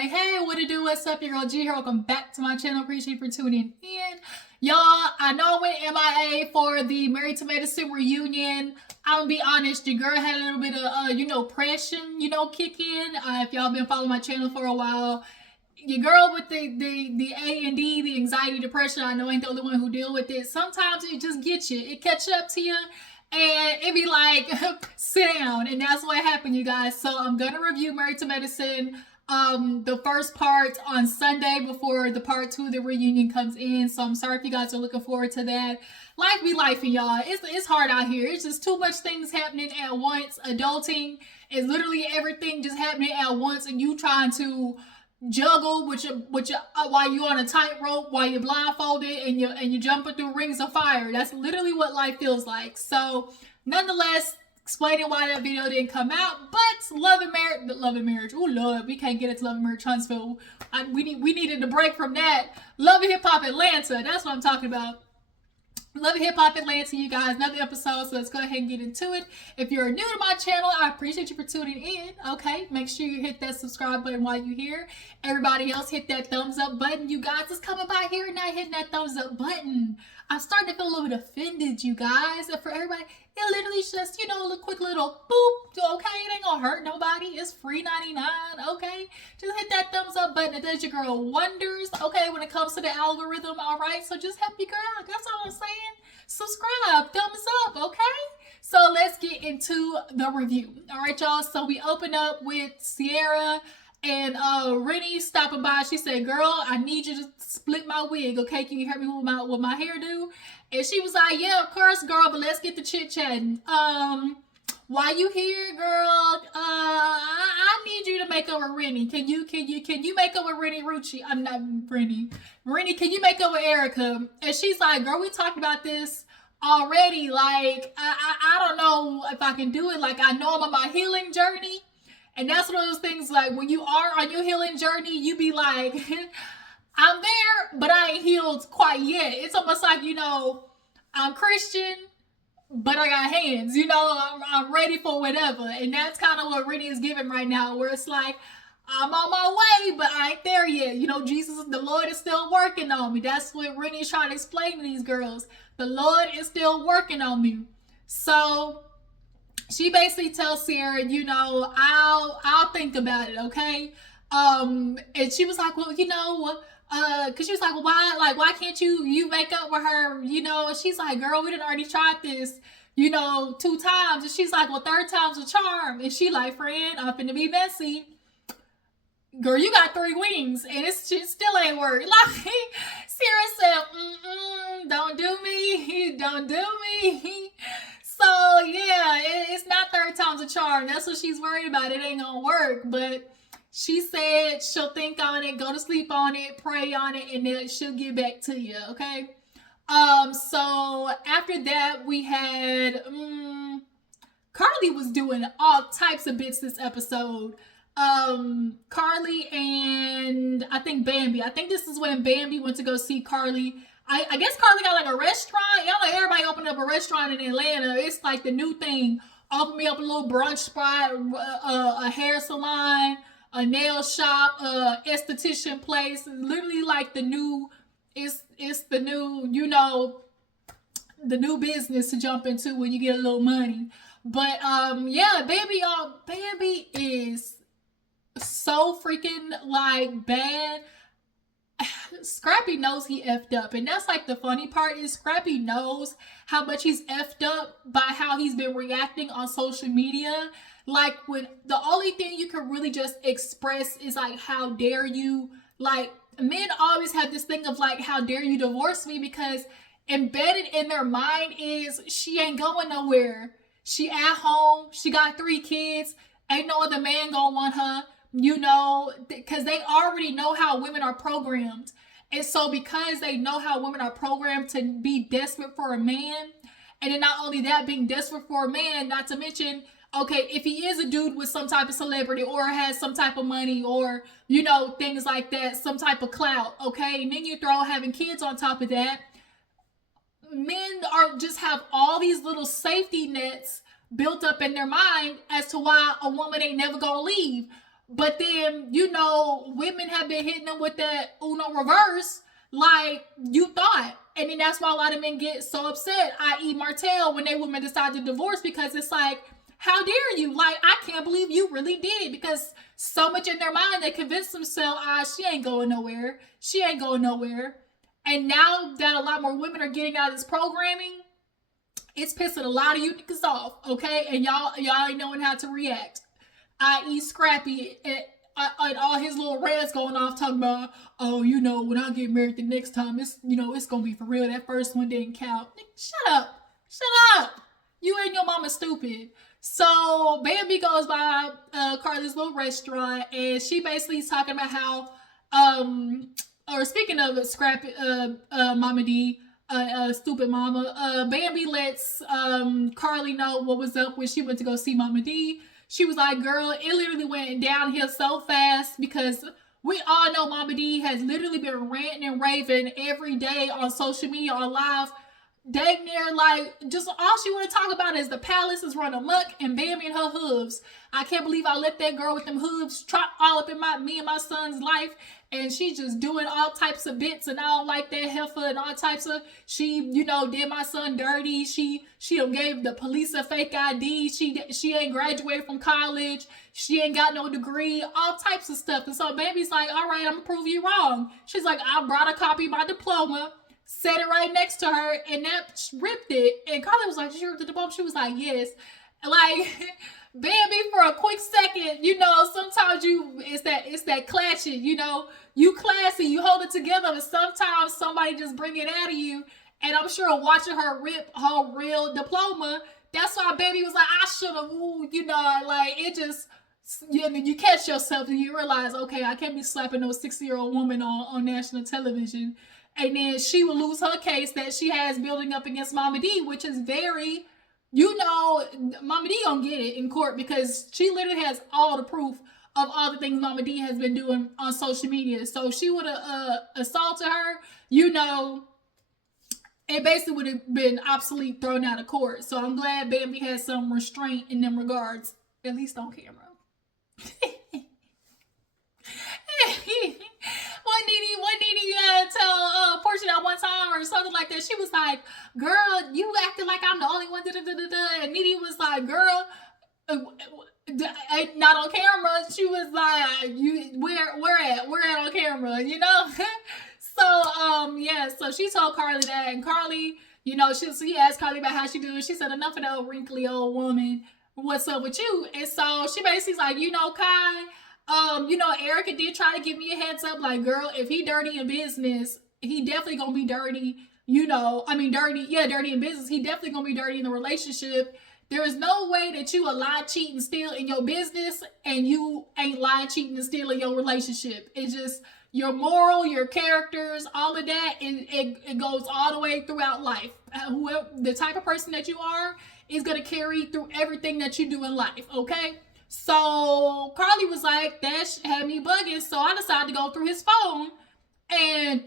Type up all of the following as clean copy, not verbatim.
Hey, what it do? What's up? Your girl G here. Welcome back to my channel. Appreciate you for tuning in. Y'all, I know I went MIA for the Married to Medicine reunion. I'm gonna be honest, your girl had a little bit of, depression, kick in. If y'all been following my channel for a while, your girl with the A and D, the anxiety, depression, I know ain't the only one who deal with it. Sometimes it just gets you. It catch up to you. And it be like, sit down. And that's what happened, you guys. So I'm going to review Married to Medicine, the first part on Sunday before the part 2 of the reunion comes in. So I'm sorry if you guys are looking forward to that. Life be lifing, y'all. It's hard out here. It's just too much things happening at once. Adulting is literally everything just happening at once. And you trying to juggle while you on a tightrope, while you're blindfolded and you jumping through rings of fire. That's literally what life feels like. So nonetheless, explaining why that video didn't come out, but love and marriage. Oh Lord, we can't get into love and marriage, Huntsville. We needed a break from that. Love and Hiphop Atlanta. That's what I'm talking about. Love and Hiphop Atlanta, you guys. Another episode, so let's go ahead and get into it. If you're new to my channel, I appreciate you for tuning in. Okay, make sure you hit that subscribe button while you're here. Everybody else, hit that thumbs up button. You guys is coming by here and not hitting that thumbs up button. I'm starting to feel a little bit offended, you guys. And for everybody, it literally is just, a quick little boop. Okay, it ain't gonna hurt nobody. It's free 99. Okay, just hit that thumbs up button. It does your girl wonders. Okay, when it comes to the algorithm, all right. So just help your girl out. That's all I'm saying. Subscribe, thumbs up. Okay. So let's get into the review. All right, y'all. So we open up with Sierra and Renni stopping by. She said, "Girl, I need you to split my wig. Okay, can you help me with my hairdo?" And she was like, "Yeah, of course, girl, but let's get to chit-chatting. Why you here, girl? I need you to make up with Renni. Can you make up with Renni Rucci? I'm not Renni. Renni, can you make up with Erica?" And she's like, "Girl, we talked about this already. Like, I don't know if I can do it. Like, I know I'm on my healing journey." And that's one of those things, like, when you are on your healing journey, you be like, I'm there, but I ain't healed quite yet. It's almost like, I'm Christian, but I got hands. I'm ready for whatever. And that's kind of what Renni is giving right now, where it's like, I'm on my way, but I ain't there yet. Jesus, the Lord is still working on me. That's what Renni is trying to explain to these girls. The Lord is still working on me. So she basically tells Sierra, I'll think about it, okay? And she was like, well, cause she was like, well, why can't you make up with her? And she's like, girl, we done already tried this, 2 times. And she's like, well, 3rd time's a charm. And she like, friend, I'm finna be messy. Girl, you got 3 wings, and it still ain't working. Like, Sierra said, don't do me, don't do me. So yeah, it's not 3rd time's a charm. That's what she's worried about. It ain't gonna work. But she said she'll think on it, go to sleep on it, pray on it, and then she'll get back to you. Okay. So after that, we had Karlie was doing all types of bits this episode. Karlie and I think Bambi. I think this is when Bambi went to go see Karlie. I guess Karlie got like a restaurant. Y'all know everybody opened up a restaurant in Atlanta. It's like the new thing. Open me up a little brunch spot, a hair salon, a nail shop, esthetician place. Literally like the new, it's the new, the new business to jump into when you get a little money. But yeah, Bambi is so freaking like bad. Scrappy knows he effed up, and that's like the funny part is Scrappy knows how much he's effed up by how he's been reacting on social media. Like, when the only thing you can really just express is like, how dare you? Like, men always have this thing of like, how dare you divorce me? Because embedded in their mind is she ain't going nowhere. She at home. She got 3 kids. Ain't no other man gonna want her. Because they already know how women are programmed. And so because they know how women are programmed to be desperate for a man, and then not only that, being desperate for a man, not to mention, okay, if he is a dude with some type of celebrity or has some type of money or, things like that, some type of clout, okay? And then you throw having kids on top of that. Men just have all these little safety nets built up in their mind as to why a woman ain't never gonna leave. But then, you know, women have been hitting them with that Uno reverse like you thought. And then that's why a lot of men get so upset, i.e. Martell, when they women decide to divorce, because it's like, how dare you? Like, I can't believe you really did it, because so much in their mind, they convince themselves, she ain't going nowhere. She ain't going nowhere. And now that a lot more women are getting out of this programming, it's pissing a lot of you niggas off, okay? And y'all ain't knowing how to react. I.e. Scrappy and all his little rants going off talking about, oh, you know, when I get married the next time, it's, you know, it's gonna be for real. That first one didn't count. Shut up. Shut up. You ain't your mama stupid. So Bambi goes by Karlie's little restaurant, and she basically is talking about how, or speaking of Scrappy, Mama D, stupid mama, Bambi lets Karlie know what was up when she went to go see Mama D. She was like, girl, it literally went downhill so fast, because we all know Mama D has literally been ranting and raving every day on social media, on live, dang near like, just all she want to talk about is the palace is run amok and Bambi and her hooves. I can't believe I let that girl with them hooves trot all up in me and my son's life, and she's just doing all types of bits, and I don't like that heifer and all types of, she, you know, did my son dirty. She gave the police a fake ID. She ain't graduated from college. She ain't got no degree, all types of stuff. And so Bambi's like, all right, I'm gonna prove you wrong. She's like, I brought a copy of my diploma, set it right next to her, and that ripped it. And Karlie was like, she ripped the diploma? She was like, yes. Like, Bambi, for a quick second, you know, sometimes it's that clashing, you know, you classy, you hold it together, but sometimes somebody just bring it out of you. And I'm sure watching her rip her real diploma, that's why Bambi was like, I should have, you know, like, it just, you catch yourself and you realize, okay, I can't be slapping no 60-year-old woman on national television. And then she will lose her case that she has building up against Mama D, which is very, you know, Mama D gonna get it in court, because she literally has all the proof of all the things Mama D has been doing on social media. So if she would have assaulted her, you know, it basically would have been obsolete, thrown out of court. So I'm glad Bambi has some restraint in them regards, at least on camera. What did he tell Portia that one time or something like that? She was like, girl, you acting like I'm the only one, and Nene was like, girl, not on camera. She was like, where at on camera, you know? So yeah, so she told Karlie that, and Karlie, you know, she asked Karlie about how she do it. She said, enough of that wrinkly old woman, what's up with you? And so she basically's like, you know, Kai, you know, Erica did try to give me a heads up, like, girl, if he dirty in business, he definitely gonna be dirty, you know, dirty in business, he definitely gonna be dirty in the relationship. There is no way that you will lie, cheat, and steal in your business, and you ain't lying, cheating, and steal in your relationship. It's just your moral, your characters, all of that, it goes all the way throughout life. Whoever, the type of person that you are is gonna carry through everything that you do in life, okay? So Karlie was like, that had me bugging, so I decided to go through his phone and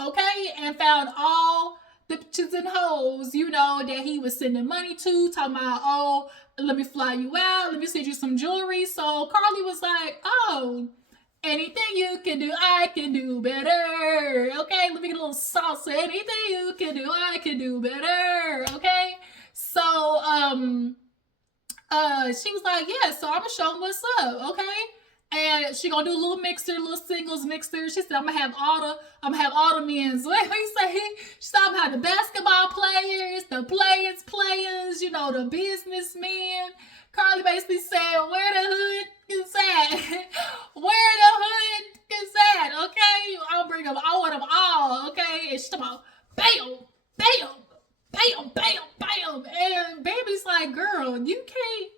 okay, and found all the bitches and hoes, you know, that he was sending money to, talking about, oh, let me fly you out, let me send you some jewelry. So Karlie was like, oh, anything you can do, I can do better. Okay, let me get a little salsa. Anything you can do, I can do better. Okay, so she was like, yeah, so I'm gonna show him what's up, okay? And she gonna do a little mixer, little singles mixer. She said, I'm gonna have all the men's. What he say? She said, I'm gonna have the basketball players, the players, you know, the businessmen. Karlie basically said, where the hood is at? Where the hood is at? Okay, I'll bring them. I want them all. Okay, and she's talking about bam, bam, bam, bam, bam. And Baby's like, girl, you can't.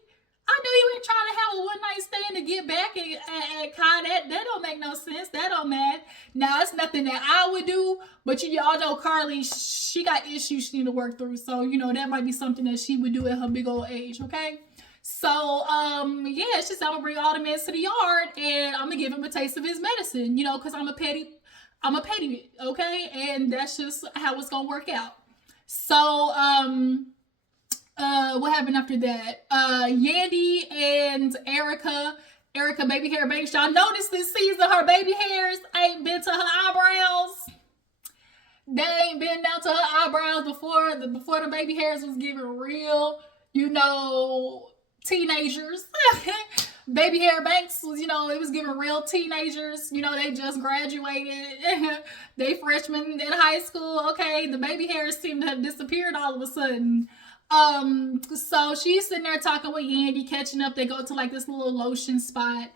I know you ain't trying to have a one night stand to get back at Kai. That don't make no sense. That don't matter. Now, it's nothing that I would do, but y'all know Karlie, she got issues she need to work through. So, you know, that might be something that she would do at her big old age, okay? So, yeah, she said, I'm gonna bring all the men to the yard and I'm gonna give him a taste of his medicine, you know, because I'm a petty, okay? And that's just how it's gonna work out. So, what happened after that? Yandy and Erica Erica Baby Hair Banks. Y'all notice this season her baby hairs ain't been to her eyebrows. They ain't been down to her eyebrows before the baby hairs was giving real, teenagers. Baby Hair Banks was, it was giving real teenagers. They just graduated. They freshmen in high school. Okay, the baby hairs seem to have disappeared all of a sudden. So she's sitting there talking with Yandy, catching up. They go to like this little lotion spot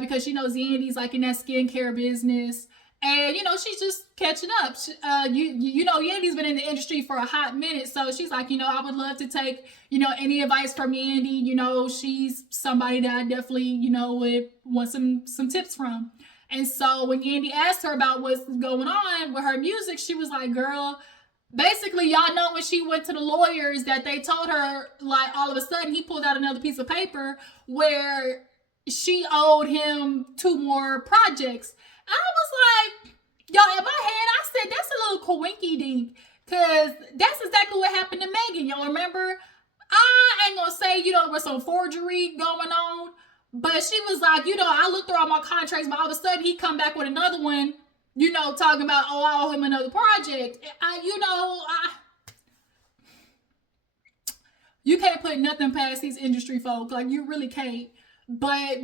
because she knows Yandy's like in that skincare business. And, she's just catching up. Yandy's been in the industry for a hot minute. So she's like, I would love to take, any advice from Yandy. She's somebody that I definitely, would want some tips from. And so when Yandy asked her about what's going on with her music, she was like, girl, basically, y'all know when she went to the lawyers that they told her, like, all of a sudden he pulled out another piece of paper where she owed him 2 more projects. I was like, y'all, in my head, I said, that's a little coinky dink. Because that's exactly what happened to Megan. Y'all remember? I ain't going to say, there was some forgery going on. But she was like, I looked through all my contracts, but all of a sudden he come back with another one, talking about, oh, I owe him another project. You can't put nothing past these industry folks. Like, you really can't. But,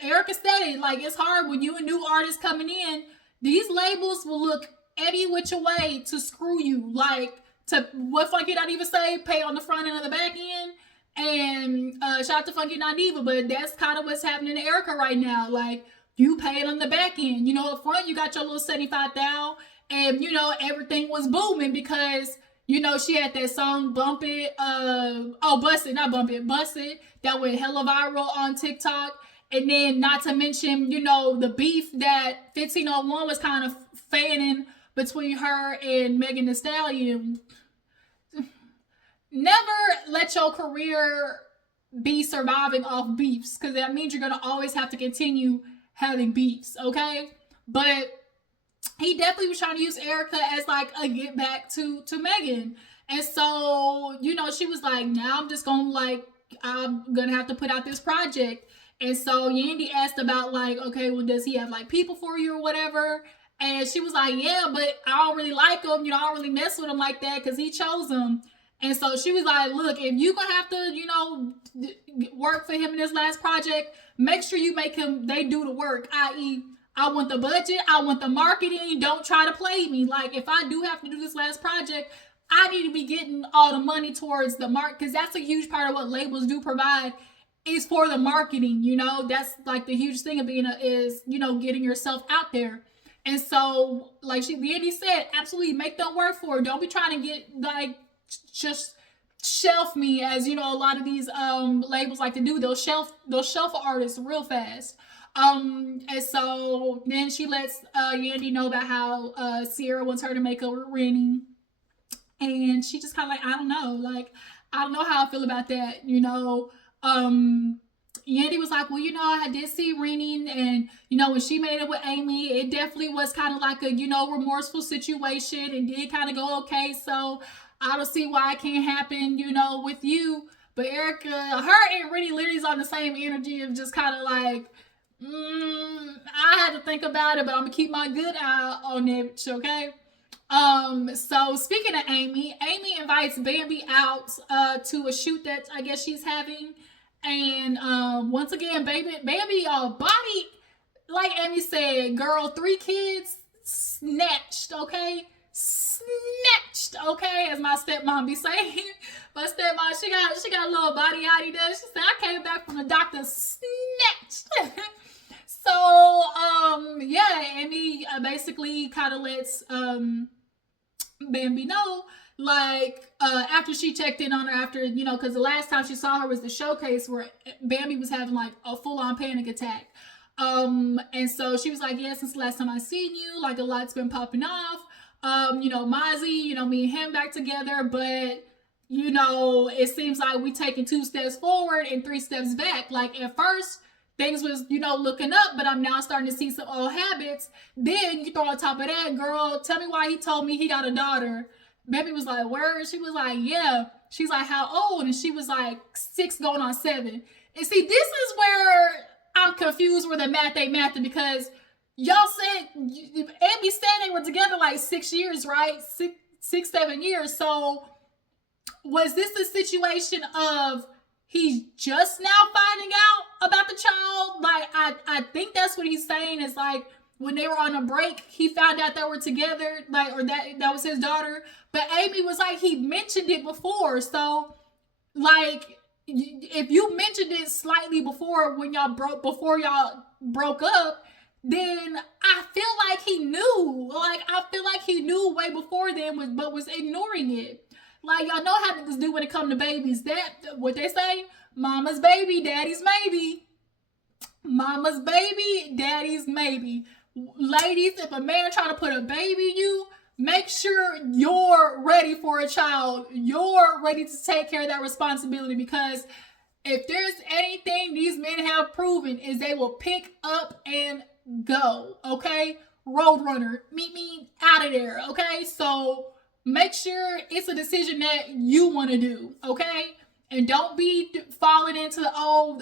Erica said it, like, it's hard when you a new artist coming in. These labels will look any which way to screw you. Like, to what Funky Not Even say, pay on the front end or the back end. And shout out to Funky Not Diva, but that's kind of what's happening to Erica right now. Like, you pay it on the back end. Up front, you got your little 75,000, and, everything was booming because, she had that song, Bump It, Bust It, not Bump It, Bust It, that went hella viral on TikTok. And then, not to mention, the beef that 1501 was kind of fanning between her and Megan Thee Stallion. Never let your career be surviving off beefs, because that means you're going to always have to continue having beefs, okay? But he definitely was trying to use Erica as like a get back to Megan. And so, she was like, now I'm just going to I'm going to have to put out this project. And so Yandy asked about like, okay, well, does he have like people for you or whatever? And she was like, yeah, but I don't really like him. I don't really mess with him like that because he chose him. And so she was like, look, if you're going to have to, work for him in this last project, make sure you make him, they do the work, i.e., I want the budget, I want the marketing, don't try to play me. Like, if I do have to do this last project, I need to be getting all the money towards the market, because that's a huge part of what labels do provide is for the marketing, That's like the huge thing of being getting yourself out there. And so, like Yandy said, absolutely make them work for it. Don't be trying to get, like, just shelf me, as a lot of these labels like to do. They'll shelf artists real fast. And so then she lets Yandy know about how Sierra wants her to make up with Renni, and she just kind of like, I don't know how I feel about that. Yandy was like, well, I did see Renni, and when she made it with Amy, it definitely was kind of like a remorseful situation, and did kind of go okay. So I don't see why it can't happen, with you. But Erica, her and Renni literally is on the same energy of just kind of like, I had to think about it, but I'm gonna keep my good eye on it, okay? So speaking of Amy invites Bambi out to a shoot that I guess she's having. And once again, Bambi body, like Amy said, girl, 3 kids snatched, okay? Snatched, okay, as my stepmom be saying. My stepmom, she got a little body hottie there. She said, I came back from the doctor snatched. So, Amy basically kind of lets Bambi know, like, after she checked in on her after, because the last time she saw her was the showcase where Bambi was having like a full-on panic attack. And so she was like, yeah, since the last time I seen you, like, a lot's been popping off. Mozzie, me and him back together, but it seems like we taking 2 steps forward and 3 steps back. Like, at first things was, looking up, but I'm now starting to see some old habits. Then you throw on top of that, girl, tell me why he told me he got a daughter. Baby was like, word? She was like, yeah. She's like, how old? And she was like, 6 going on 7. And see, this is where I'm confused where the math ain't mathing, because y'all said, Abby said they were together like 6 years, right? 7 years. So was this a situation of he's just now finding out about the child? Like, I think that's what he's saying, is like, when they were on a break, he found out they were together, like, or that was his daughter. But Amy was like, he mentioned it before. So, like, if you mentioned it slightly before before y'all broke up, then I feel like he knew. Like, I feel like he knew way before then, but was ignoring it. Like, y'all know how niggas do when it come to babies. That, what they say, mama's baby, daddy's maybe. Mama's baby, daddy's maybe. Ladies, if a man trying to put a baby in you, make sure you're ready for a child. You're ready to take care of that responsibility, because if there's anything these men have proven, is they will pick up and go, okay? Roadrunner, meet me out of there, okay? So make sure it's a decision that you want to do, okay? And don't be falling into all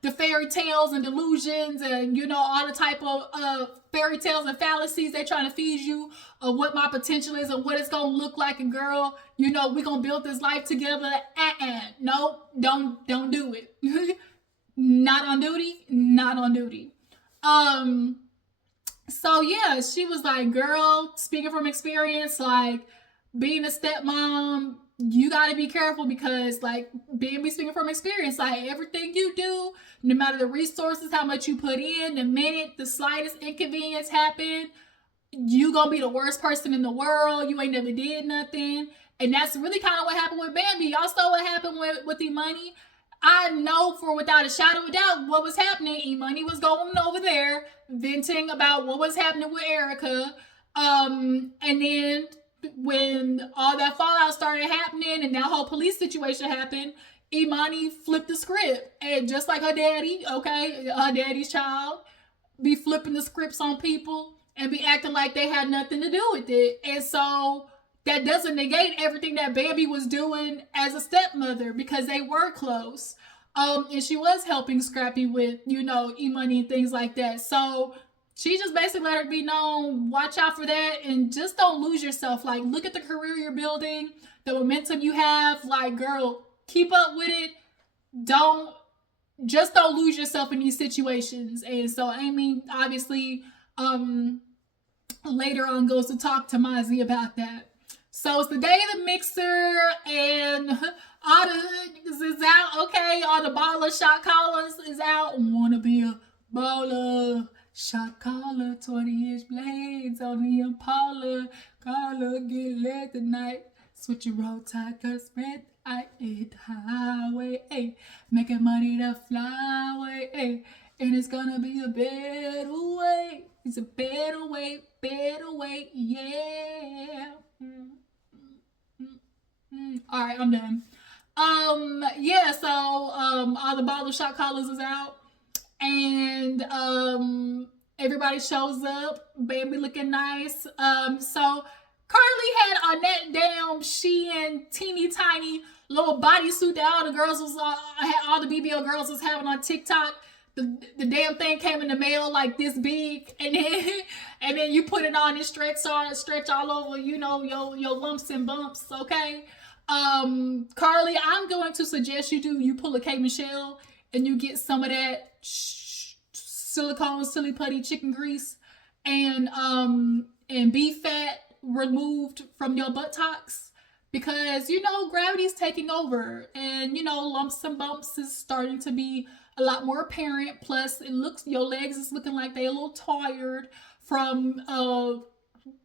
the fairy tales and delusions and, you know, all the type of fairy tales and fallacies they trying to feed you of what my potential is and what it's going to look like. And girl, you know, we're going to build this life together. No, don't do it. Not on duty. Not on duty. So yeah, she was like, girl, speaking from experience, like, being a stepmom, you got to be careful, because, like, Bambi speaking from experience, like, everything you do, no matter the resources, how much you put in, the minute the slightest inconvenience happen, you gonna be the worst person in the world. You ain't never did nothing. And that's really kind of what happened with Bambi. Y'all saw what happened with Imani. I know for without a shadow of a doubt what was happening. Imani was going over there venting about what was happening with Erica. And then when all that fallout started happening and that whole police situation happened, Imani flipped the script. And just like her daddy, okay, her daddy's child, be flipping the scripts on people and be acting like they had nothing to do with it. And so that doesn't negate everything that Bambi was doing as a stepmother, because they were close. And she was helping Scrappy with, you know, Imani and things like that. So she just basically let her be known, watch out for that, and just don't lose yourself. Like, look at the career you're building, the momentum you have. Like, girl, keep up with it. Don't lose yourself in these situations. And so Amy obviously later on goes to talk to Mozzie about that. So it's the day of the mixer, and all the niggas is out. Okay, all the baller shot callers is out. Wanna be a baller. Shot caller, 20-inch blades on the Impala. Caller, get lit tonight. Switch your roll tide, cause red, I hit the highway, ayy. Making money to fly away, ayy. And it's gonna be a better way. It's a better way, yeah. All right, I'm done. Yeah, so all the baller shot callers is out. And everybody shows up. Bambi looking nice. So Karlie had on that damn Shein teeny tiny little bodysuit that all the girls was all the BBL girls was having on TikTok. The damn thing came in the mail like this big, and then you put it on and stretch all over, you know, your lumps and bumps. Okay, Karlie, I'm going to suggest you pull a K Michelle and you get some of that silicone silly putty chicken grease and beef fat removed from your buttocks, because, you know, gravity's taking over, and, you know, lumps and bumps is starting to be a lot more apparent. Plus, your legs is looking like they a little tired from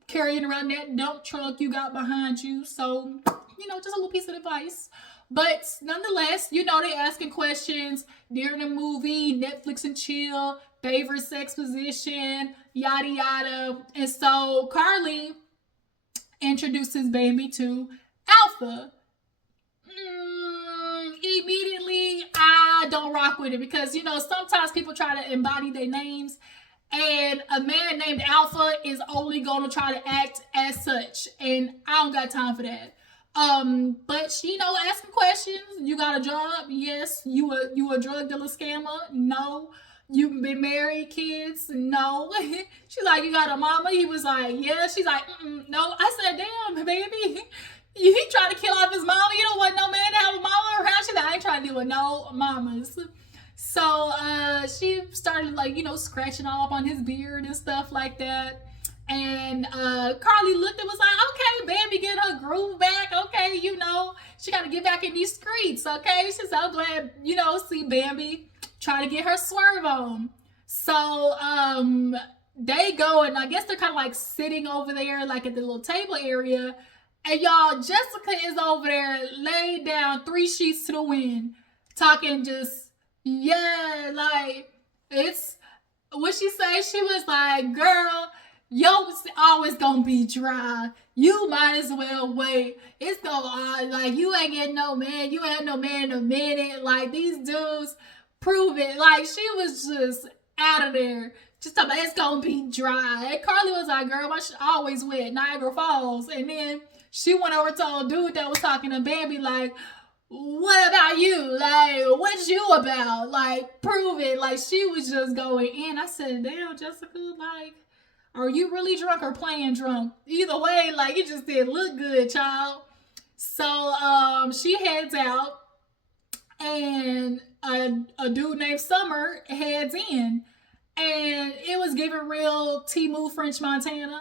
carrying around that dump truck you got behind you. So, you know, just a little piece of advice. But nonetheless, you know, they asking questions during the movie, Netflix and chill, favorite sex position, yada yada. And so Karlie introduces Bambi to Alpha. Immediately, I don't rock with it, because, you know, sometimes people try to embody their names, and a man named Alpha is only going to try to act as such, and I don't got time for that. But, you know, asking questions. You got a job? Yes. You a drug dealer scammer? No. You been married, kids? No. She's like, you got a mama? He was like, yeah. She's like, no. I said, damn, baby. He trying to kill off his mama. You don't want no man to have a mama around. She's like, I ain't trying to deal with no mamas. So she started like, scratching all up on his beard and stuff like that. And Karlie looked and was like, okay, Bambi get her groove back. Okay, she got to get back in these streets. Okay, she's so glad, see Bambi try to get her swerve on. So they go, and I guess they're kind of like sitting over there, like at the little table area. And y'all, Jessica is over there laid down 3 sheets to the wind, talking just, like, it's, what she say? She was like, girl, yo's always gonna be dry. You might as well wait. It's gonna, like, you ain't getting no man. You ain't had no man in a minute. Like, these dudes prove it. Like, she was just out of there. Just talking about it's gonna be dry. And Karlie was like, girl, my shit always wet. Niagara Falls. And then she went over to a dude that was talking to Bambi, like, what about you? Like, what you about? Like, prove it. Like, she was just going in. I said, damn, Jessica, like, are you really drunk or playing drunk? Either way, like, it just did look good, child. So, she heads out, and a dude named Summer heads in. And it was giving real T-Move French Montana.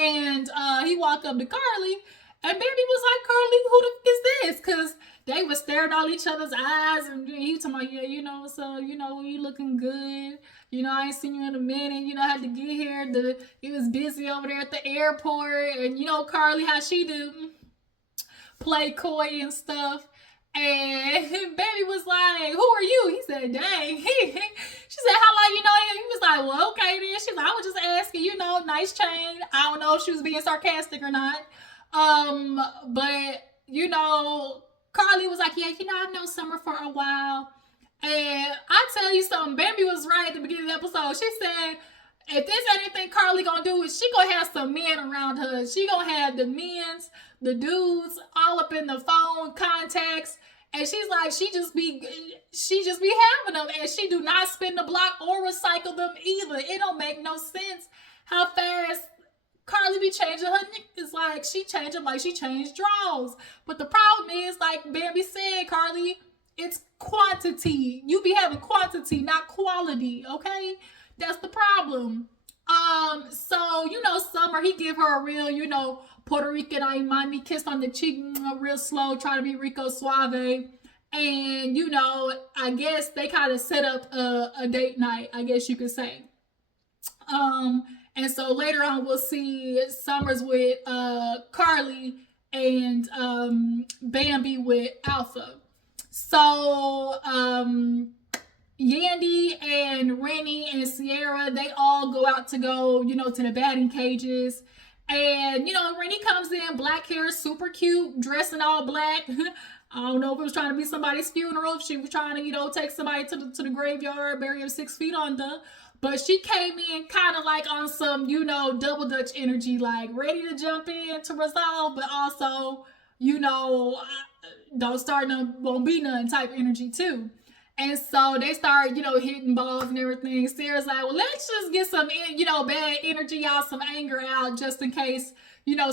And he walked up to Karlie, and Bambi was like, Karlie, who the f*** is this? Because they were staring all each other's eyes, and he was talking about, yeah, so, you looking good. I ain't seen you in a minute. I had to get here. He was busy over there at the airport, and Karlie, how she do, play coy and stuff. And Baby was like, who are you? He said, dang. She said, how long you know him? He was like, well, okay then. She's like, I was just asking, nice chain. I don't know if she was being sarcastic or not. But, Karlie was like, yeah, I've known Summer for a while. And I tell you something, Bambi was right at the beginning of the episode. She said, if there's anything Karlie gonna do, is she gonna have some men around her. She gonna have the men's, the dudes, all up in the phone contacts. And she's like, she just be having them, and she do not spin the block or recycle them either. It don't make no sense how fast Karlie be changing her niggas. Like, she change them like she changed draws. But the problem is, like Bambi said, Karlie, it's quantity. You be having quantity, not quality, okay? That's the problem. So, Summer, he give her a real, Puerto Rican, I mind me, kiss on the cheek, real slow, try to be Rico Suave. And, I guess they kind of set up a date night, I guess you could say. And so later on, we'll see Summers with Karlie and Bambi with Alpha. So, Yandy and Renni and Sierra, they all go out to go, to the batting cages. And, Renni comes in, black hair, super cute, dressed in all black. I don't know if it was trying to be somebody's funeral, if she was trying to, take somebody to the graveyard, bury him 6 feet under. But she came in kind of like on some, double Dutch energy, like ready to jump in to resolve, but also, don't start none, won't be none type energy too. And so they start, hitting balls and everything. Sarah's like, well, let's just get some, bad energy out, some anger out, just in case,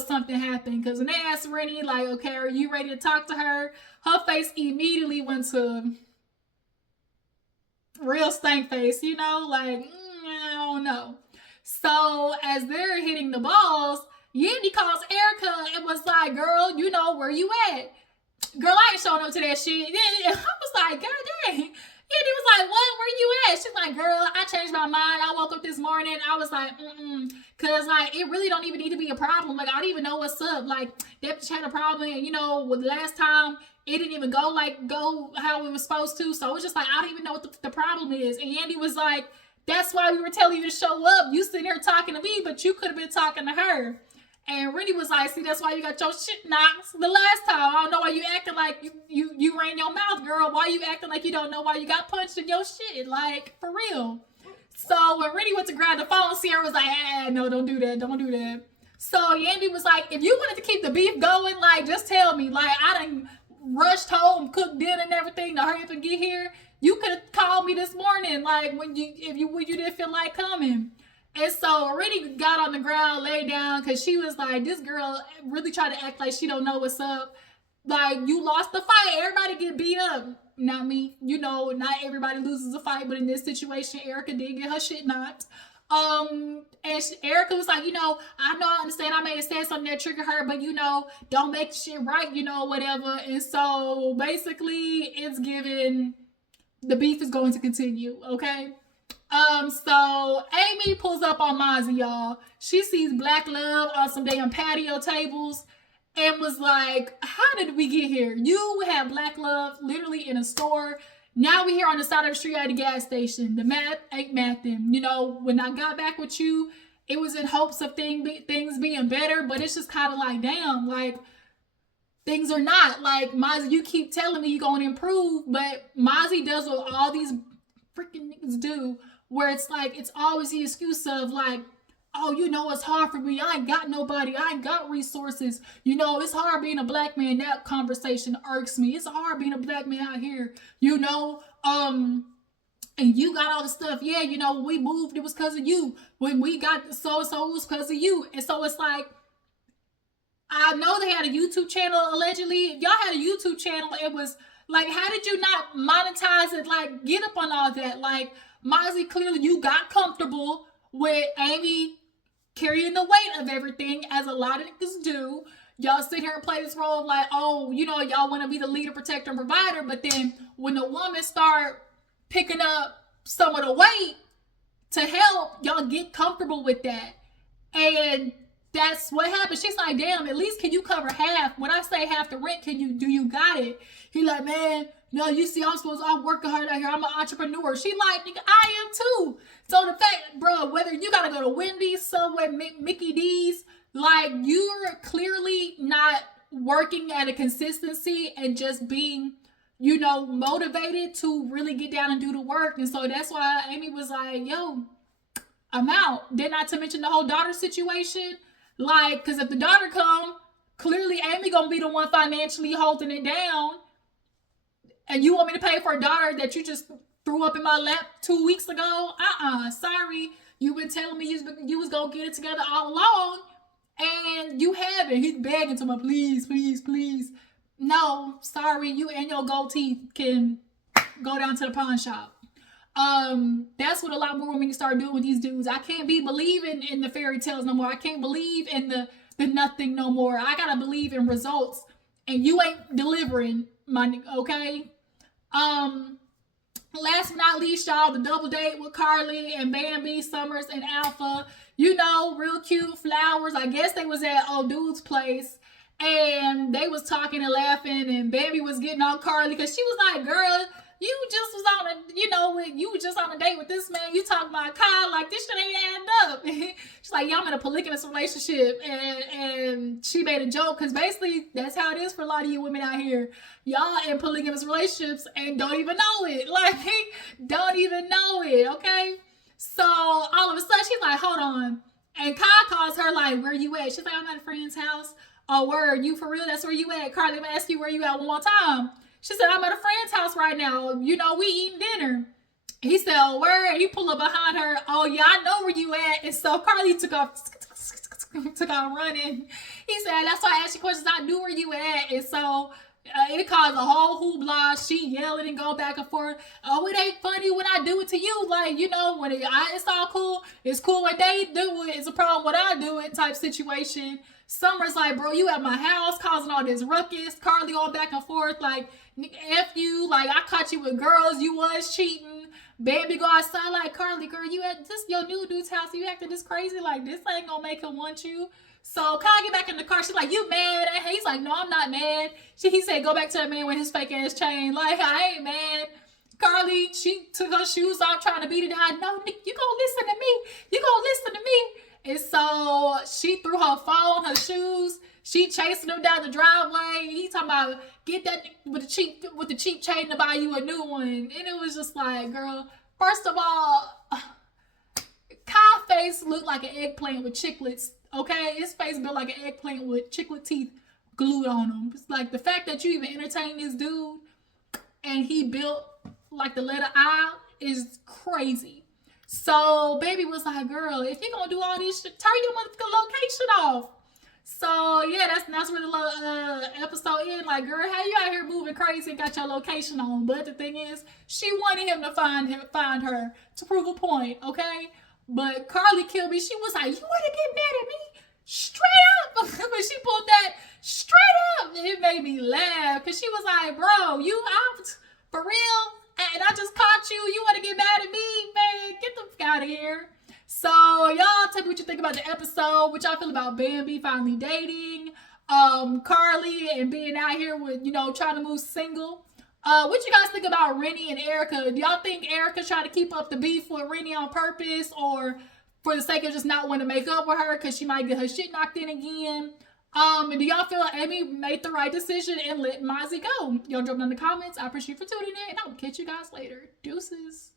something happened. Because when they asked Renni, like, okay, are you ready to talk to her? Her face immediately went to real stank face, like, I don't know. So as they're hitting the balls, Yandy calls Erica and was like, girl, where you at? Girl, I ain't showing up to that shit. I was like, God dang. Yandy was like, what? Where you at? She's like, girl, I changed my mind. I woke up this morning. I was like, Because, like, it really don't even need to be a problem. Like, I don't even know what's up. Like, they had a problem. And, with the last time, it didn't even go how it was supposed to. So it's just like, I don't even know what the problem is. And Yandy was like, that's why we were telling you to show up. You sitting here talking to me, but you could have been talking to her. And Renni was like, see, that's why you got your shit knocked the last time. I don't know why you acting like you ran your mouth, girl. Why you acting like you don't know why you got punched in your shit? Like, for real. So when Renni went to grab the phone, Sierra was like, no, don't do that. Don't do that. So Yandy was like, if you wanted to keep the beef going, like, just tell me. Like, I done rushed home, cooked dinner and everything to hurry up and get here. You could have called me this morning, like when you didn't feel like coming. And so Renni got on the ground, laid down, because she was like, this girl really tried to act like she don't know what's up. Like, you lost the fight. Everybody get beat up. Not me. You know, not everybody loses a fight, but in this situation, Erica did get her shit knocked. And Erica was like, you know, I understand I may have said something that triggered her, but you know, don't make shit right, you know, whatever. And so basically it's given, the beef is going to continue, okay? So Amy pulls up on Mozzie, y'all. She sees Black Love on some damn patio tables and was like, how did we get here? You have Black Love literally in a store. Now we here on the side of the street at a gas station. The math ain't mathing. You know, when I got back with you, it was in hopes of things being better, but it's just kind of like, damn, like, things are not. Like, Mozzie, you keep telling me you're going to improve, but Mozzie does what all these freaking niggas do, where it's like, it's always the excuse of like, oh, you know, it's hard for me. I ain't got nobody. I ain't got resources. You know, it's hard being a black man. That conversation irks me. It's hard being a black man out here, you know. And you got all the stuff. Yeah, you know, when we moved, it was because of you. When we got so-and-so, it was because of you. And so it's like, I know they had a YouTube channel, allegedly. If y'all had a YouTube channel, it was like, how did you not monetize it? Like, get up on all that. Like, Mozzie, clearly you got comfortable with Amy carrying the weight of everything, as a lot of niggas do. Y'all sit here and play this role of like, oh, you know, y'all want to be the leader, protector, and provider. But then when the woman start picking up some of the weight to help, y'all get comfortable with that. And that's what happened. She's like, damn, at least can you cover half? When I say half the rent, do you got it? He like, man, no, you see, I'm working hard out here. I'm an entrepreneur. She like, nigga, I am too. So the fact, bro, whether you gotta go to Wendy's, Subway, Mickey D's, like, you're clearly not working at a consistency and just being, you know, motivated to really get down and do the work. And so that's why Amy was like, yo, I'm out. Then not to mention the whole daughter situation. Like, because if the daughter come, clearly Amy gonna be the one financially holding it down. And you want me to pay for a daughter that you just threw up in my lap 2 weeks ago? Sorry. You've been telling me you was gonna get it together all along, and you haven't. He's begging to me, please, please, please. No, sorry. You and your gold teeth can go down to the pawn shop. That's what a lot more women start doing with these dudes. I can't be believing in the fairy tales no more. I can't believe in the nothing no more. I gotta believe in results, and you ain't delivering, my nigga, okay? Last but not least, y'all, the double date with Karlie and Bambi, Summers, and Alpha. You know, real cute flowers. I guess they was at old dude's place, and they was talking and laughing, and Bambi was getting on Karlie because she was like, girl, you just was on a, you know, you was just on a date with this man. You talking about Kyle, like, this shit ain't adding up. She's like, yeah, I'm in a polygamous relationship. And she made a joke because basically that's how it is for a lot of you women out here. Y'all in polygamous relationships and don't even know it. Like, don't even know it, okay? So all of a sudden she's like, hold on. And Kyle calls her like, where you at? She's like, I'm at a friend's house. Oh, word, you for real? That's where you at? Karlie, let me ask you where you at one more time. She said, I'm at a friend's house right now. You know, we eating dinner. He said, oh, word. He pulled up behind her. Oh, yeah, I know where you at. And so Karlie took off running. He said, that's why I asked you questions. I knew where you at. And so it caused a whole hoopla. She yelling and going back and forth. Oh, it ain't funny when I do it to you. Like, you know, when it's all cool. It's cool when they do it. It's a problem when I do it type situation. Summer's like, bro, you at my house causing all this ruckus. Karlie all back and forth. Like, F you. Like, I caught you with girls. You was cheating. Baby go outside like, Karlie, girl, you at this your new dude's house. You acting this crazy. Like, this ain't gonna make him want you. So Kyle get back in the car. She's like, you mad? And he's like, no, I'm not mad. He said, go back to that man with his fake ass chain. Like, I ain't mad. Karlie, she took her shoes off trying to beat it down. No, Nick, you gonna listen to me. You gonna listen to me. And so she threw her phone, her shoes. She chasing him down the driveway. He talking about get that with the cheap chain to buy you a new one. And it was just like, girl, first of all, Kyle's face looked like an eggplant with chiclets. Okay, his face built like an eggplant with chiclet teeth. glued on him. It's like the fact that you even entertain this dude and he built like the letter I is crazy. So baby was like, girl, if you're gonna do all this shit, turn your motherfucking location off. So yeah, that's where the episode ends. Like, girl, how you out here moving crazy and got your location on? But the thing is, she wanted him to find her to prove a point, okay? But Karlie killed me. She was like, you wanna get mad at me? Straight up. When she pulled that straight up, it made me laugh. Cause she was like, bro, you out for real? And I just caught you. You want to get mad at me? Man, get the fuck out of here. So, y'all tell me what you think about the episode. What y'all feel about Bambi finally dating. Karlie and being out here with, trying to move single. What you guys think about Renni and Erica? Do y'all think Erica's trying to keep up the beef with Renni on purpose? Or for the sake of just not wanting to make up with her because she might get her shit knocked in again? And do y'all feel like Amy made the right decision and let Mozzie go? Y'all drop down in the comments. I appreciate you for tuning in, and I'll catch you guys later. Deuces.